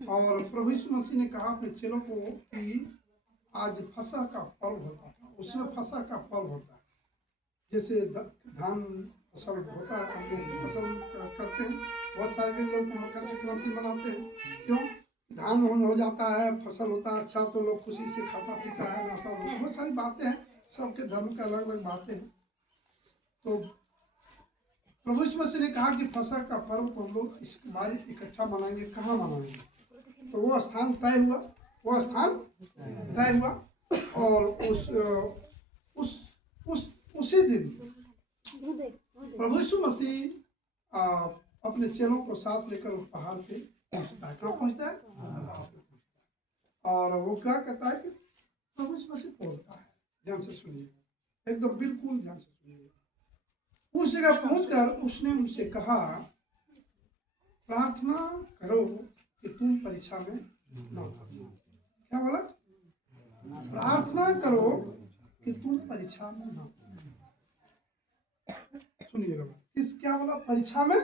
और प्रभु यीशु मसीह ने कहा अपने चेलों को कि आज फसह का पर्व होता था, उसमें फसह का पर्व होता है। जैसे धान फसल होता है, हम लोग फसल करते हैं, बहुत सारे लोग मकर संक्रांति मनाते हैं। क्यों? धान हो जाता है, फसल होता है अच्छा, तो लोग खुशी से खाता पीता है, नाश्ता, बहुत सारी बातें हैं, सबके धर्म के अलग अलग बातें हैं। तो प्रभु यीशु मसीह ने कहा कि फसह का पर्व को हम लोग इस बार इकट्ठा मनाएंगे। कहाँ मनाएंगे? तो वो स्थान तय हुआ, वो स्थान तय हुआ। और उसी दिन प्रभु यीशु मसीह अपने चेलों को साथ लेकर उस पहाड़ पे पहुंचता है। कहाँ पहुंचता है? और वो क्या कहता है कि प्रभु यीशु मसीह बोलता है, ध्यान से सुनिए, एकदम बिल्कुल ध्यान से सुनिए। उस जगह पहुंचकर उसने उनसे कहा, प्रार्थना करो कि तुम परीक्षा में न हो। क्या बोला? प्रार्थना करो कि तुम परीक्षा में न हो। सुनिएगा, किस क्या बोला? परीक्षा में।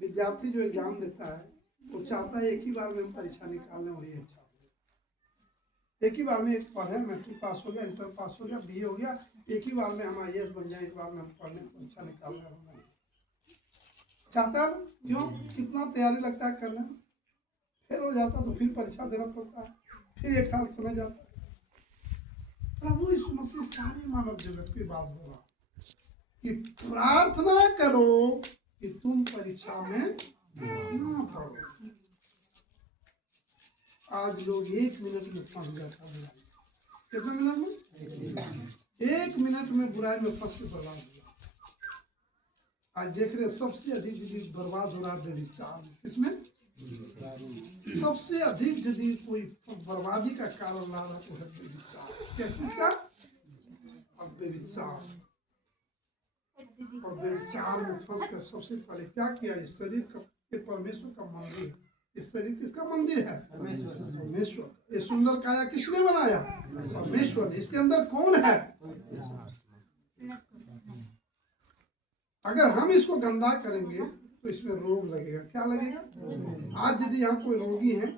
विद्यार्थी जो एग्जाम देता है वो चाहता है एक ही बार में हम परीक्षा निकालने, वही अच्छा। एक ही बार में पढ़े, मैट्रिक पास हो गया, इंटर पास हो गया, बीए हो गया, एक ही बार में हम IAS बन जाए, एक बार में हम पढ़ने परीक्षा निकालने चाहता। क्यों? कितना तैयारी लगता है करने में, फेल हो जाता तो फिर परीक्षा देना पड़ता है, फिर एक साल समय जाता है। प्रभु यीशु मसीह सारे मानव जगत की बात हो रहा कि प्रार्थना करो कि तुम परीक्षा में ना पड़ो। आज लोग 1 मिनट में फंस जाता है। कितने मिनट में? 1 मिनट में बुराई में फंस के बर्बाद हुआ। आज देख रहे सबसे अधिक जदीद बर्बाद हो रहा है व्यभिचार। किसमें? सबसे अधिक जदीद कोई बर्बादी का कारण ला रहा तो है व्यभिचार। क्या चीज का? अब व्यभिचार। और व्यभिचार में फंस कर सबसे पहले क्या किया? इस शरीर का, ये परमेश्वर का मंदिर है। इस शरीर किसका मंदिर है? परमेश्वर। ये सुंदर काया किसने बनाया? परमेश्वर। इसके अंदर कौन है? अगर हम इसको गंदा करेंगे तो इसमें रोग लगेगा। क्या लगेगा? आज यदि यहाँ कोई रोगी है,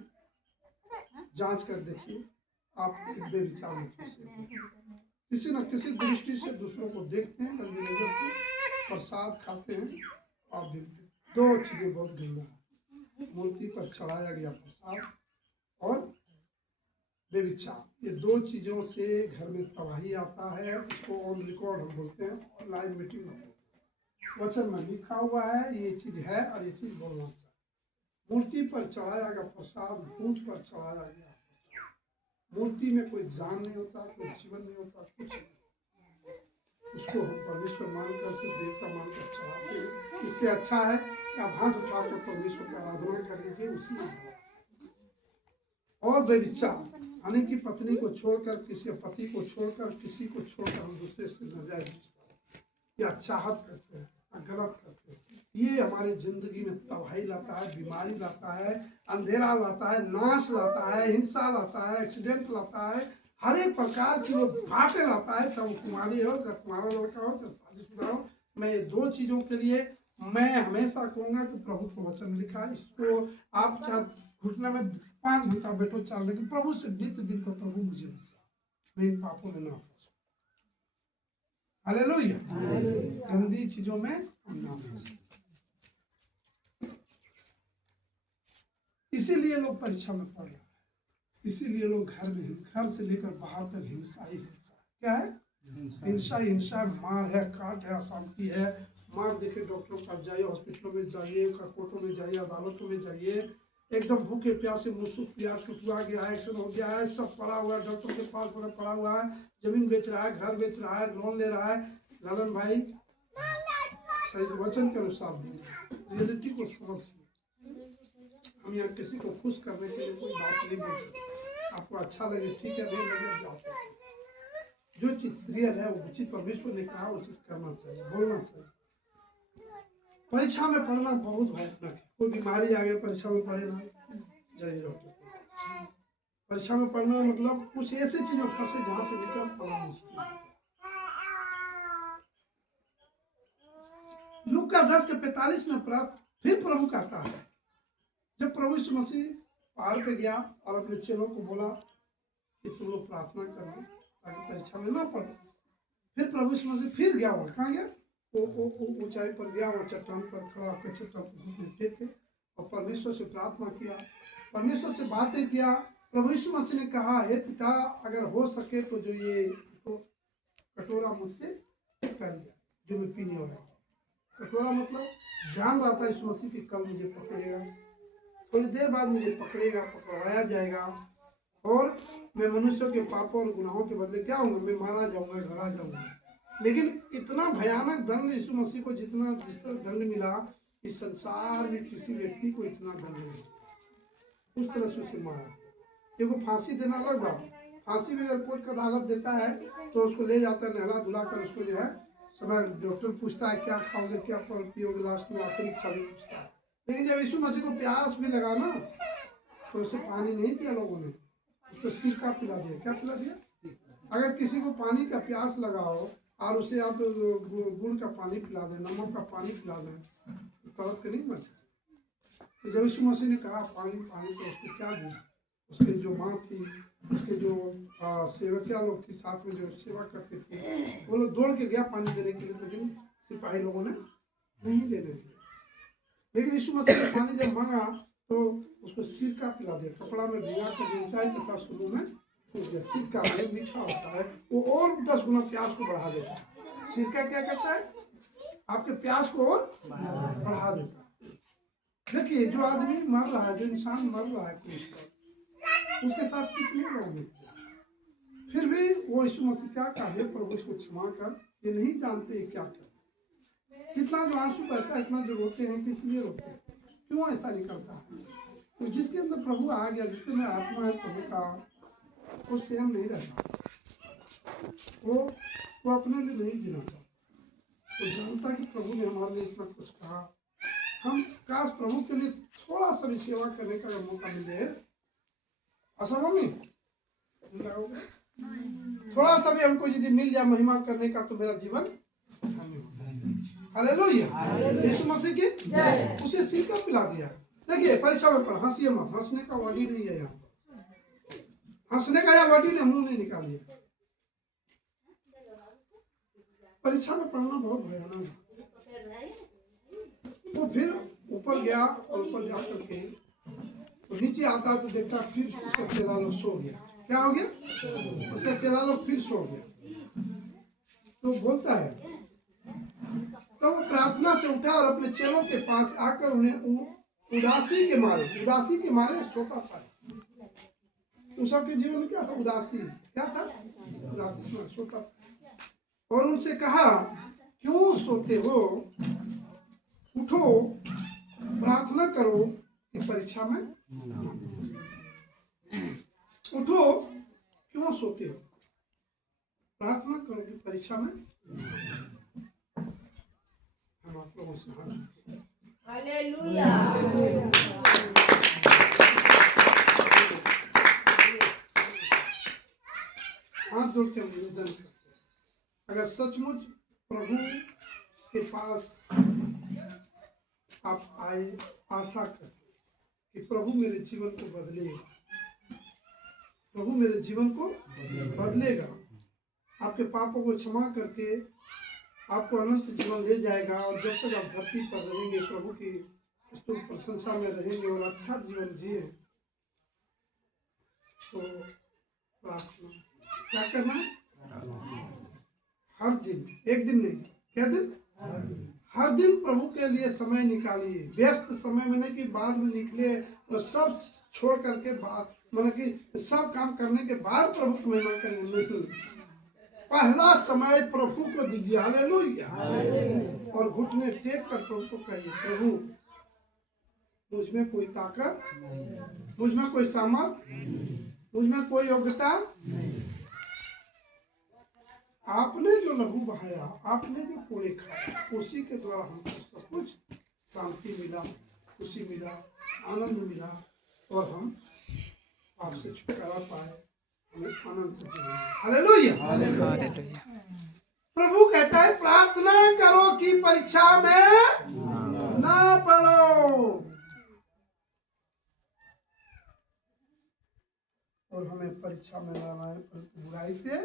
जांच कर देखिए, आप बेविचार में फंसे, किसी न किसी दृष्टि से दूसरों को देखते हैं, गंदी नजर से प्रसाद खाते हैं। और 2 चीजें बहुत गंदा है, मूर्ति पर चढ़ाया गया प्रसाद और बेविचार। ये 2 चीजों से घर में तबाही आता है। इसको ऑन रिकॉर्ड हम बोलते हैं, और लाइव मीटिंग में वचन में लिखा हुआ है, ये चीज है और ये चीज बोलना चाहिए। मूर्ति पर चढ़ाया गया प्रसाद, भूत पर चढ़ाया गया। मूर्ति में कोई जान नहीं होता, कोई जीवन नहीं होता, कुछ नहीं। उसको हम परमेश्वर मानकर, देवता मानकर चढ़ाते हैं। इससे अच्छा है कि आप हाथ उठाकर परमेश्वर की आराधना कर लीजिए उसी में। और व्यभिचार, यानी कि पत्नी को छोड़कर, किसी पति को छोड़कर, किसी को छोड़कर हम दूसरे से नाजायज रिश्ता या चाहत करते हैं, गलत करते हैं, ये हमारी जिंदगी में तबाही लाता है, बीमारी लाता है, अंधेरा लाता है, नाश लाता है, हिंसा लाता है, एक्सीडेंट लाता है, हर एक प्रकार की वो बातें लाता है। चाहे कुमारी हो, चाहे कुमारा लड़का हो, चाहे शादीशुदा हो। मैं ये 2 चीजों के लिए मैं हमेशा कहूंगा कि प्रभु को वचन लिखा है, इसको आप चाहे घुटने में 5 घंटा बैठो, चल, लेकिन प्रभु से नित्य दिन को प्रभु मुझे बचा, मैं इन पापों में ना फंसू। हालेलुया। गंदी चीजों में हम ना फंसे। इसीलिए लोग परीक्षा में पड़ रहे हैं, इसीलिए लोग घर में, घर से लेकर बाहर तक हिंसा ही हिंसा। क्या है? हिंसा ही हिंसा, मार है, काट है, अशांति है। मार देखे डॉक्टरों के पास जाइए, हॉस्पिटलों में जाइए, कोर्टों में जाइए, अदालतों में जाइए, एकदम भूखे प्यासे, मुसुक प्याज टुटवा गया है, एक्सीडेंट हो गया है, सब पड़ा हुआ है, डॉक्टर के पास पड़ा हुआ है, जमीन बेच रहा है, घर बेच रहा है, लोन ले रहा है। ललन भाई सही वचन के अनुसार रियलिटी को समझिए। हम यहाँ किसी को खुश करने के लिए कोई बात नहीं बोल सकते। आपको अच्छा लगे ठीक है, नहीं लगे जा सकते। जो चीज रियल है वो उचित परमेश्वर ने कहा वो चीज करना चाहिए, बोलना चाहिए। परीक्षा में पढ़ना बहुत भयानक है। कोई बीमारी आ गई, परीक्षा में पढ़े ना जाइए डॉक्टर। परीक्षा में पढ़ना मतलब कुछ ऐसी चीज में फंसे जहां से निकल पाना मुश्किल है। लूका 10:45 में फिर प्रभु कहता है, जब प्रभु यीशु मसीह पहाड़ पे गया और अपने चेलों को बोला कि तुम लोग प्रार्थना करो ताकि परीक्षा में ना पड़ो। फिर प्रभु यीशु मसीह फिर गया, वहाँ कहाँ गया, वो ऊंचाई पर गया, वहाँ चट्टान पर खड़ा होकर चट्टान को घुटने टेक के और परमेश्वर से प्रार्थना किया, परमेश्वर से बातें किया। प्रभु यीशु मसीह ने कहा, हे पिता, अगर हो सके तो जो ये कटोरा मुझसे कर दिया जो मैं पीने वाला। कटोरा मतलब जान रहा था यीशु मसीह कि कल मुझे पकड़ेगा, थोड़ी देर बाद मुझे पकड़ेगा, पकड़वाया जाएगा और मैं मनुष्यों के पापों और गुनाहों के बदले क्या होऊंगा, मैं मारा जाऊंगा, घरा जाऊंगा। लेकिन इतना भयानक दंड यीशु मसीह को जिस तरह दंड मिला, इस संसार में किसी व्यक्ति को इतना दंड नहीं, उस तरह से उसे मारा। देखो, फांसी देना अलग बात, फांसी में अगर कोर्ट का अदालत देता है तो उसको ले जाता है, नहला धुला कर उसको जो है समय डॉक्टर पूछता है क्या खाओगे, क्या पियोगे, लास्ट में आखिरी इच्छा भी पूछता है। लेकिन जब यीशु मसीह को प्यास भी लगा ना, तो उसे पानी नहीं पिया लोगों ने, उसको सिरका पिला दिया। क्या पिला दिया? अगर किसी को पानी का प्यास लगा हो और उसे आप गुड़ का पानी पिला दें, नमक का पानी पिला दें, तो तड़प के नहीं मरता। तो जब यीशु मसीह ने कहा पानी पानी, तो उसको क्या दिया? उसके जो माँ थी, उसके जो सेवकिया लोग थी साथ में जो सेवा करते थे, वो लोग दौड़ के गया पानी देने के लिए, लेकिन सिपाही लोगों ने नहीं लेने दिया। लेकिन यीशु मसीह ने पानी जब मांगा तो उसको सिरका पिला दिया, कपड़ा में भिगा कर जो ऊंचाई पे था उसको मुंह में फूंक दिया। सिरका है, मीठा होता है, वो और 10 गुना प्यास को बढ़ा देता है। सिरका क्या करता है? आपके प्यास को और बढ़ा देता है। देखिए, जो आदमी मर रहा है, जो इंसान मर रहा है क्रूस पर, उसके साथ कितने लोग हैं, फिर भी वो यीशु मसीह क्या कहे, प्रभु इसको क्षमा कर, ये नहीं जानते क्या कर। इतना जो आंसू बहता है, इतना जो रोते हैं, किस लिए रोते हैं, क्यों ऐसा निकलता है? तो जिसके अंदर प्रभु आ गया, जिसके अंदर आत्मा है प्रभु का, वो सेम नहीं रहता, वो अपने लिए नहीं जीना चाहता। तो जानता कि प्रभु ने हमारे लिए इतना कुछ कहा, हम काश प्रभु के लिए थोड़ा सा भी सेवा करने का मौका मिले, ऐसा नहीं थोड़ा सा भी हमको यदि मिल जाए महिमा करने का, तो मेरा जीवन हालेलुया, यीशु मसीह की जय। उसे सिरका पिला दिया। देखिए, परीक्षा में पढ़, हंसिए मत, हंसने का वर्ड ही नहीं है यहाँ पर, हंसने का या वर्ड ही नहीं, मुंह नहीं निकालिए। परीक्षा में पढ़ना बहुत भयानक है। वो फिर ऊपर गया और ऊपर जा करके तो नीचे आता तो देखता फिर उसका चेला लोग सो गया। क्या हो गया? उसका चेला लोग फिर सो गया। तो बोलता है, तो वो प्रार्थना से उठा और अपने चेलों के पास आकर उन्हें उदासी के मारे सोता था। उस सबके जीवन में क्या था? उदासी। क्या था? उदासी, सोता था। और उनसे कहा, क्यों सोते हो, उठो, प्रार्थना करो कि परीक्षा में, उठो, क्यों सोते हो, प्रार्थना करो कि परीक्षा में। हम आप लोगों से हालेलुया, हाथ जोड़ के निवेदन करते हैं, अगर सचमुच प्रभु के पास आप आए आशा करते कि प्रभु मेरे जीवन को बदलेगा, प्रभु मेरे जीवन को बदलेगा, आपके पापों को क्षमा करके आपको अनंत जीवन ले जाएगा, और जब तक आप धरती पर रहेंगे प्रभु की स्तुति प्रशंसा में रहेंगे और अच्छा जीवन जिए, तो प्रार्थना क्या करना? हर दिन, एक दिन नहीं, क्या दिन? हर दिन प्रभु के लिए समय निकालिए। व्यस्त समय में नहीं कि बाद में निकले और सब छोड़ करके बाद, मतलब कि सब काम करने के बाद प्रभु की महिमा करेंगे, नहीं। पहला समय प्रभु को दीजिए, हालेलुया, और घुटने टेक कर प्रभु को कहिए, प्रभु मुझ में कोई ताकत, मुझ में कोई सामर्थ, मुझ में कोई योग्यता, आपने जो लहू बहाया, आपने जो कोड़े खाए, उसी के द्वारा हमको सब कुछ शांति मिला, खुशी मिला, आनंद मिला, और हम आपसे छुटकारा पाए, हमें आनंद जीवन। Hallelujah, hallelujah. प्रभु कहता है प्रार्थना करो कि परीक्षा में ना पड़ो। और हमें परीक्षा में ना लाए परंतु बुराई से